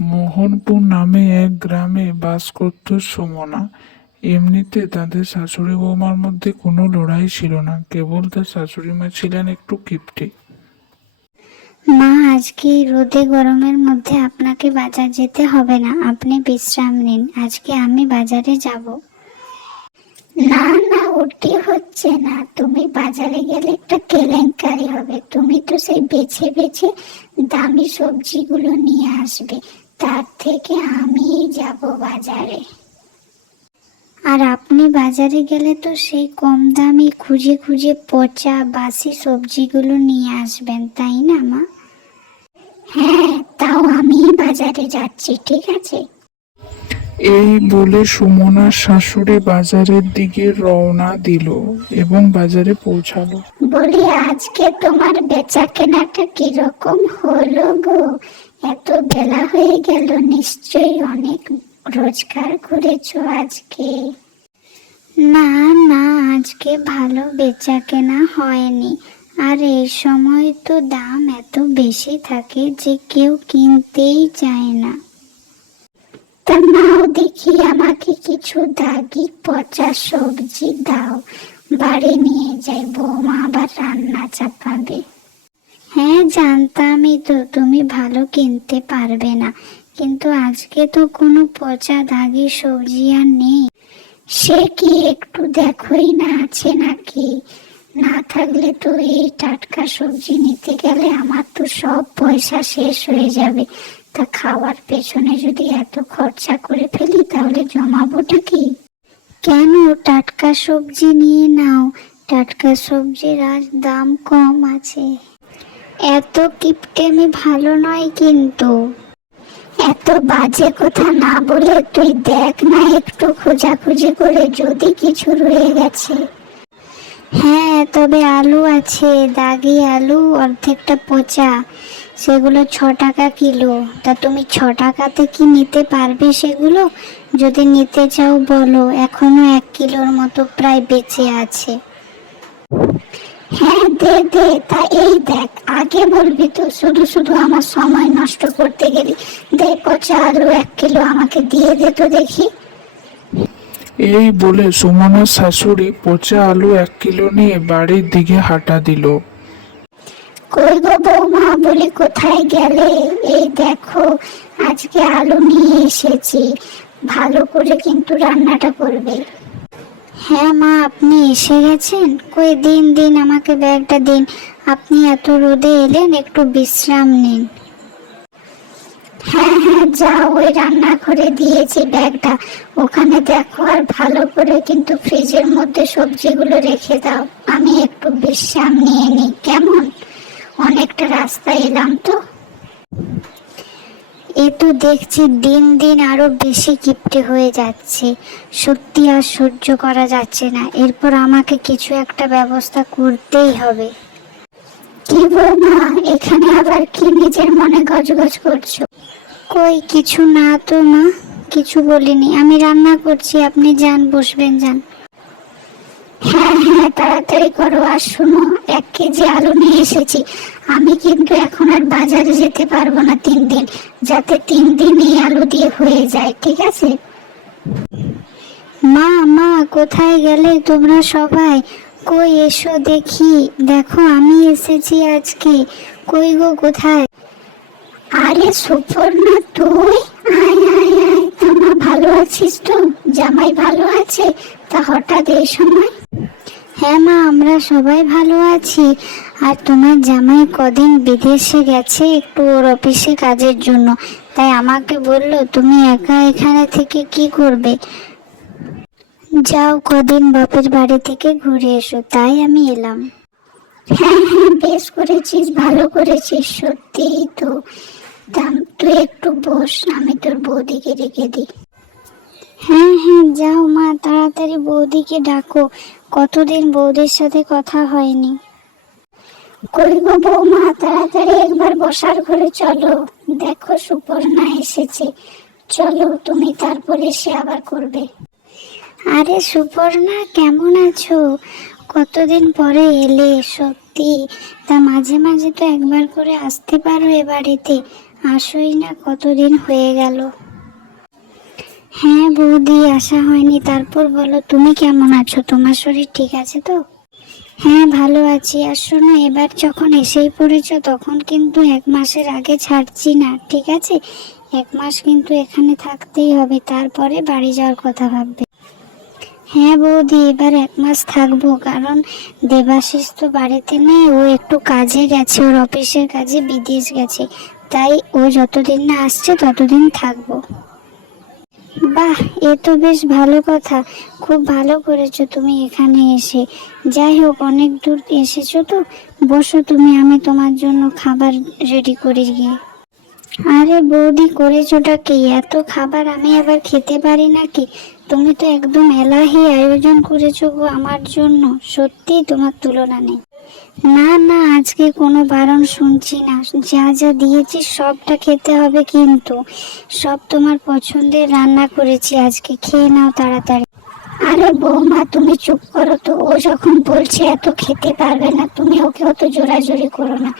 মোহনপুর নামে এক গ্রামে বাস করত সুমনা। এমনিতে তাদের শাশুড়ি বৌমার মধ্যে কোনো লড়াই ছিল না, কেবল তার শাশুড়ি মা ছিলেন একটু কিপটে। মা, আজকে এই রোদে গরমের মধ্যে আপনাকে বাজার যেতে হবে না, আপনি বিশ্রাম নিন। আজকে আমি বাজারে যাব। না না, ওটি হচ্ছে না। তুমি বাজারে গেলে একটা কেলেঙ্কারি হবে। তুমি তো সেই বেছে বেছে দামি সবজিগুলো নিয়ে আসবে, তার থেকে আমিই যাব বাজারে। আর আপনি বাজারে গেলে তো সেই কম দামি খুঁজে খুঁজে পচা বাসি সবজিগুলো নিয়ে আসবেন, তাই না মা? হ্যাঁ, তাও আমি বাজারে যাচ্ছি, ঠিক আছে? এই বলে সুমনার শাশুড়ি বাজারের দিকে রওনা দিল এবং বাজারে পৌঁছালো। বলি, আজকে তোমার বেচা কেনাটা কিরকম হলো গো? এত বেলা হয়ে গেল, নিশ্চয়ই অনেক রোজগার করেছো আজকে। না না, আজকে ভালো বেচা কেনা হয়নি। আর এই সময় তো দাম এত বেশি থাকে যে কেউ কিনতেই চায় না। তা নাও দেখি, আমাকে কিছু দাগি পচা সবজি দাও, বাড়ি নিয়ে যাই, বৌমা আবার রান্না চাপাবে। হ্যাঁ, জানতামই তো তুমি ভালো কিনতে পারবে না, কিন্তু আজকে তো কোনো পচা দাগি সবজি আর নেই। সে কি একটু দেখোই না আছে নাকি? না থাকলে তো এই টাটকা সবজি নিতে গেলে আমার তো সব পয়সা শেষ হয়ে যাবে। তা খাওয়ার পেছনে যদি এত খরচা করে ফেলি, তাহলে জমাবোটা কি? কেন, টাটকা সবজি নিয়ে নাও। টাটকা সবজির আজ দাম কম আছে। এত কিপটেমি ভালো নয় কিন্তু। এত বাজে কথা না বলে তুই দেখ না, একটু খোঁজাখুঁজি করে যদি কিছু রয়ে গেছে। হ্যাঁ, তবে আলু আছে, দাগি আলু, অর্ধেকটা পচা। সেগুলো 6 টাকা কিলো। তা তুমি 6 টাকাতে কি নিতে পারবে সেগুলো? যদি নিতে চাও বলো, এখনো 1 কিলোর মতো প্রায় বেঁচে আছে। হ্যাঁ, দে দে। তা এই দেখ, আগে বলবি তো, শুধু শুধু আমার সময় নষ্ট করতে গেলি। দে, পচা আলু 1 কিলো আমাকে দিয়ে দে তো দেখি। এই বলে সুমনার শাশুড়ি পচা আলু 1 কিলো নিয়ে বাড়ির দিকে হাঁটা দিল। কই গো বৌমা, বলি কোথায় গেলে? এই দেখো, আজকে আলু নিয়ে এসেছি, ভালো করে কিন্তু রান্নাটা করবে। হ্যাঁ মা, আপনি এসে গেছেন? কই, দিন দিন আমাকে ব্যাগটা দিন। আপনি এত রোদে এলেন, একটু বিশ্রাম নিন। হ্যাঁ হ্যাঁ, যাও, ওই রান্না করে দিয়েছি ব্যাগটা, ওখানে দেখো। আর ভালো করে কিন্তু ফ্রিজের মধ্যে সবজিগুলো রেখে দাও, আমি একটু বিশ্রাম নিয়ে নিই, কেমন? অনেকটা রাস্তা এলাম তো। এ তো দেখছি দিন দিন আরো বেশি কিপটে হয়ে যাচ্ছে। সত্যি আর সহ্য করা যাচ্ছে না। এরপর আমাকে কিছু একটা ব্যবস্থা করতেই হবে। কি বৌমা, এখানে আবার কি নিজের মনে গজগজ করছো? কই, কিছু না তো মা, কিছু বলিনি। আমি রান্না করছি, আপনি যান, বসবেন, যান। হ্যাঁ হ্যাঁ, তাড়াতাড়ি করো। আর শোনো, 1 কেজি আলু নিয়ে এসেছি। আমি কিন্তু এখন আর বাজারে যেতে পারবো না 3 দিন, যাতে 3 দিন এই আলু দিয়ে হয়ে যায়, ঠিক আছে? মা মা, কোথায় গেলে তোমরা সবাই? কই, এসো দেখি। দেখো, আমি এসেছি আজকে। কই গো, কোথায়? আরে সুপর্ণা, তুই? আয় আয় আয়, তোমার ভালো আছিস তো? জামাই ভালো আছে? তা হঠাৎ এই সময়? হ্যাঁ মা, আমরা সবাই ভালো আছি। আর তোমার জামাই কদিন বিদেশে গেছে, একটু ওর অফিসে কাজের জন্য। তাই আমাকে বললো তুমি একা এখানে থেকে কি করবে, যাও কদিন বাপের বাড়ি থেকে ঘুরে এসো। তাই আমি এলাম। হ্যাঁ হ্যাঁ, বেশ করেছিস, ভালো করেছিস, সত্যিই তো। দাম, তুই একটু বস, আমি তোর বৌদিকে রেখে দিই। হ্যাঁ হ্যাঁ, যাও মা, তাড়াতাড়ি বৌদিকে ডাকো। কতদিন বৌদির সাথে কথা হয়নি। কই গো বৌমা, তাড়াতাড়ি একবার বসার ঘরে চলো। দেখো, সুপর্ণা এসেছে। চলো তুমি, তারপরে সে আবার করবে। আরে সুপর্ণা, কেমন আছো? কতদিন পরে এলে, সত্যি। তা মাঝে মাঝে তো একবার করে আসতে পারো এ বাড়িতে। আসোই না, কতদিন হয়ে গেল। হ্যাঁ বৌদি, আসা হয়নি। তারপর বলো, তুমি কেমন আছো? তোমার শরীর ঠিক আছে তো? হ্যাঁ ভালো আছি। আর শোনো, এবার যখন এসেই পড়েছো তখন কিন্তু 1 মাসের আগে ছাড়ছি না, ঠিক আছে? 1 মাস কিন্তু এখানে থাকতেই হবে, তারপরে বাড়ি যাওয়ার কথা ভাববে। হ্যাঁ বৌদি, এবার 1 মাস থাকবো, কারণ দেবাশিস তো বাড়িতে নেই, ও একটু কাজে গেছে, ওর অফিসের কাজে বিদেশ গেছে, তাই ও যতদিন না আসছে ততদিন থাকবো। বাহ, এ তো বেশ ভালো কথা। খুব ভালো করেছো তুমি এখানে এসে। যাই হোক, অনেক দূর এসেছো তো, বসো তুমি, আমি তোমার জন্য খাবার রেডি করি গিয়ে। আরে বৌদি, করেছোটা কি? এত খাবার আমি আবার খেতে পারি নাকি? তুমি তো একদম এলাহি আয়োজন করেছো গো আমার জন্য, সত্যি তোমার তুলনা নেই। না না, আজকে কোনো বারণ শুনছি না, যা যা দিয়েছি সবটা খেতে হবে, কিন্তু সব তোমার পছন্দের রান্না করেছি আজকে, খেয়ে নাও তাড়াতাড়ি। আরে বৌমা, তুমি চুপ করো তো। ও যখন বলছে এত খেতে পারবে না, তুমি ওকে অত জোরাজোরি করো না।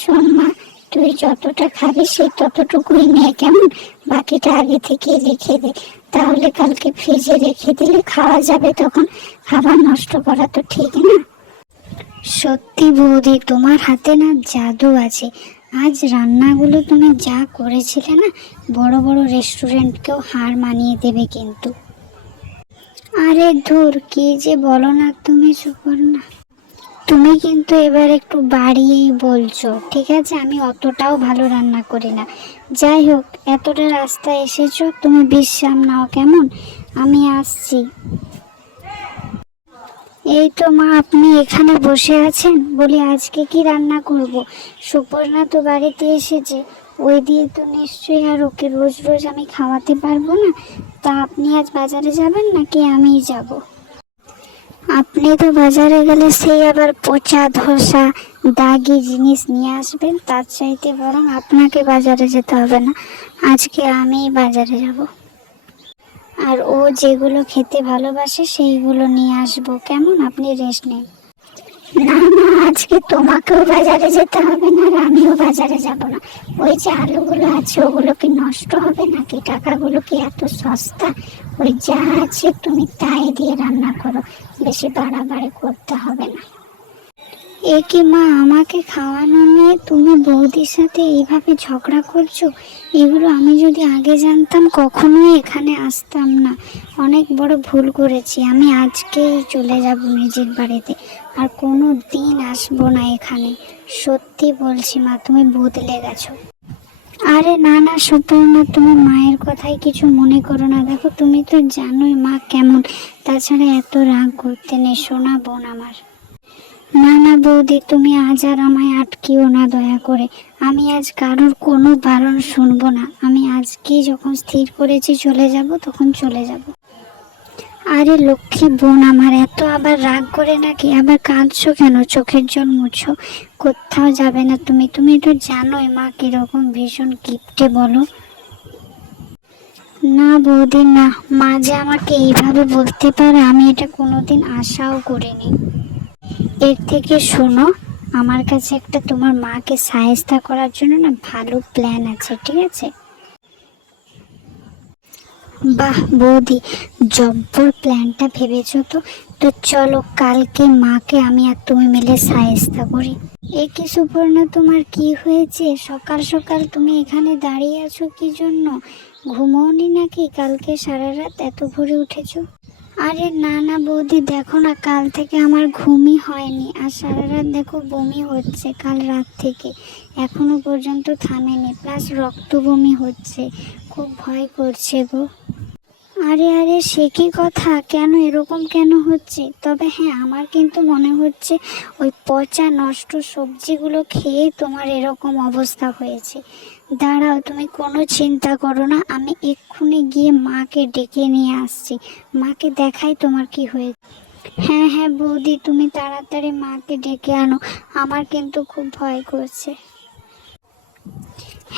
শোন মা, তুই যতটা খাবি সেই ততটুকুই নে, কেমন? বাকিটা আগে থেকে রেখে দে, তাহলে কালকে ফ্রিজে রেখে দিলে খাওয়া যাবে, তখন খাবার নষ্ট করা তো ঠিক না। সত্যি বৌদি, তোমার হাতে না জাদু আছে। আজ রান্নাগুলো তুমি যা করেছিলে না, বড় বড় রেস্টুরেন্টকেও হার মানিয়ে দেবে কিন্তু। আরে ধুর, কি যে বলো না তুমি, চুপ করো না। তুমি কিন্তু এবার একটু বাড়িয়েই বলছো, ঠিক আছে? আমি অতটাও ভালো রান্না করি না। যাই হোক, এতটা রাস্তা এসেছো, তুমি বিশ্রাম নাও, কেমন? আমি আসছি। এই তো মা, আপনি এখানে বসে আছেন? বলি, আজকে কি রান্না করব? সুপর্ণা তো বাড়িতে এসেছে, ওই দিয়ে তো নিশ্চয়ই আর ওকে রোজ রোজ আমি খাওয়াতে পারবো না। তা আপনি আজ বাজারে যাবেন নাকি আমিই যাব? আপনি তো বাজারে গেলে সেই আবার পচা ধোসা দাগি জিনিস নিয়ে আসবেন, তার চাইতে বরং আপনাকে বাজারে যেতে হবে না, আজকে আমিই বাজারে যাব। আর ও যেগুলো খেতে ভালোবাসে সেইগুলো নিয়ে আসবো, কেমন? আপনি রেস্ট নিন। না না, আজকে তোমাকেও বাজারে যেতে হবে না, আর আমিও বাজারে যাব না। ওই যে আলুগুলো আছে, ওগুলো কি নষ্ট হবে নাকি? টাকাগুলো কি এত সস্তা? ওই যা আছে তুমি তাই দিয়ে রান্না করো, বেশি বাড়াবাড়ি করতে হবে না। এ কি মা, আমাকে খাওয়ানো নিয়ে তুমি বৌদির সাথে এইভাবে ঝগড়া করছো? এগুলো আমি যদি আগে জানতাম কখনোই এখানে আসতাম না। অনেক বড় ভুল করেছি আমি, আজকেই চলে যাব নিজের বাড়িতে, আর কোনো দিন আসবো না এখানে। সত্যি বলছি মা, তুমি বদলে গেছো। আরে না না সুপর্ণা, তুমি মায়ের কথাই কিছু মনে করো না। দেখো, তুমি তো জানোই মা কেমন, তাছাড়া এত রাগ করতে নেই, সোনা বোন আমার। না না বৌদি, তুমি আজ আর আমায় আটকিও না দয়া করে। আমি আজ কারোর কোনো বারণ শুনবো না। আমি আজকেই যখন স্থির করেছি চলে যাব, তখন চলে যাব। আরে লক্ষ্মী বোন আমার, এত আবার রাগ করে নাকি? আবার কাঁদছো কেন? চোখের জল মুছো। কোথাও যাবে না তুমি, তুমি তো জানোই মা কিরকম, ভীষণ কিপটে বলো। না বৌদি না, মা যে আমাকে এইভাবে বলতে পারে আমি এটা কোনোদিন আশাও করিনি। এর থেকে শোনো, আমার কাছে একটা তোমার মাকে সাহায্য করার জন্য না ভালো প্ল্যান আছে, ঠিক আছে? বাহ বৌদি, জব্বর প্ল্যানটা ভেবেছো তো। তো চলো, কালকে মাকে আমি আর তুমি মিলে সাহায্য করি। এ কি সুপর্ণা, তোমার কি হয়েছে? সকাল সকাল তুমি এখানে দাঁড়িয়ে আছো কি জন্য? ঘুমোওনি নাকি? কালকে সারা রাত এত ভোরে উঠেছো? আরে না না বৌদি, দেখো না, কাল থেকে আমার ঘুমই হয়নি, আর সারা রাত দেখো বমি হচ্ছে কাল রাত থেকে, এখনো পর্যন্ত থামেনি, প্লাস রক্ত বমি হচ্ছে, খুব ভয় করছে গো। আরে আরে, সে কি কথা? কেন এরকম কেন হচ্ছে? তবে হ্যাঁ, আমার কিন্তু মনে হচ্ছে ওই পচা নষ্ট সবজিগুলো খেয়ে তোমার এরকম অবস্থা হয়েছে। দাঁড়াও, তুমি কোনো চিন্তা করো না, আমি এক্ষুনি গিয়ে মাকে ডেকে নিয়ে আসছি, মাকে দেখাই তোমার কি হয়েছে। হ্যাঁ হ্যাঁ বৌদি, তুমি তাড়াতাড়ি মাকে ডেকে আনো, আমার কিন্তু খুব ভয় করছে।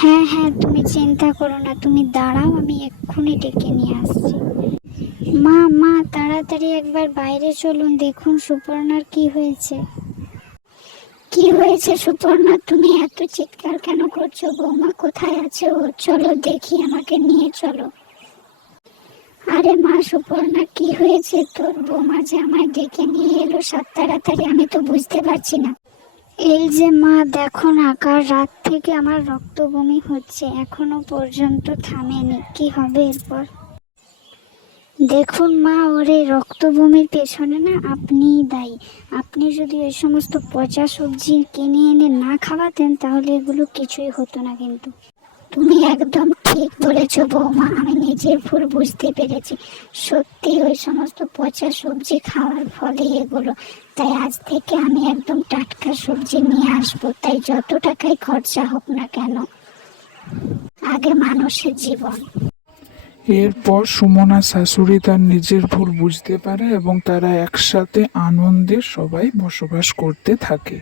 হ্যাঁ হ্যাঁ, তুমি চিন্তা করো না, তুমি দাঁড়াও, আমি এক্ষুনি ডেকে নিয়ে আসছি। মা মা, তাড়াতাড়ি একবার বাইরে চলুন, দেখুন সুপর্ণার কি হয়েছে। কি হয়েছে সুপর্ণা, তুমি এত চিৎকার কেন করছো? বৌমা কোথায় আছে ও? চলো দেখি, আমাকে নিয়ে চলো। আরে মা সুপর্ণা, কি হয়েছে তোর? বৌমা যে আমায় ডেকে নিয়ে এলো সাত তাড়াতাড়ি, আমি তো বুঝতে পারছি না। এই যে মা, দেখো না, কাল রাত থেকে আমার রক্ত বমি হচ্ছে, এখনো পর্যন্ত থামেনি। কি হবে এরপর? দেখুন মা, ওর এই রক্ত বমির পেছনে না আপনিই দায়ী। আপনি যদি ওই সমস্ত পচা সবজি কিনে এনে না খাওয়াতেন তাহলে এগুলো কিছুই হতো না কিন্তু। তুমি একদম ঠিক বলেছো বৌমা, আমি নিজের ভুল বুঝতে পেরেছি। সত্যি ওই সমস্ত পচা সবজি খাওয়ার ফলে এগুলো। তাই আজ থেকে আমি একদম টাটকা সবজি নিয়ে আসবো, তাই যত টাকাই খরচা হোক না কেন, আগে মানুষের জীবন। এরপর সুমনার শাশুড়ি তার নিজের ভুল বুঝতে পারে এবং তারা একসাথে আনন্দে সবাই বসবাস করতে থাকে।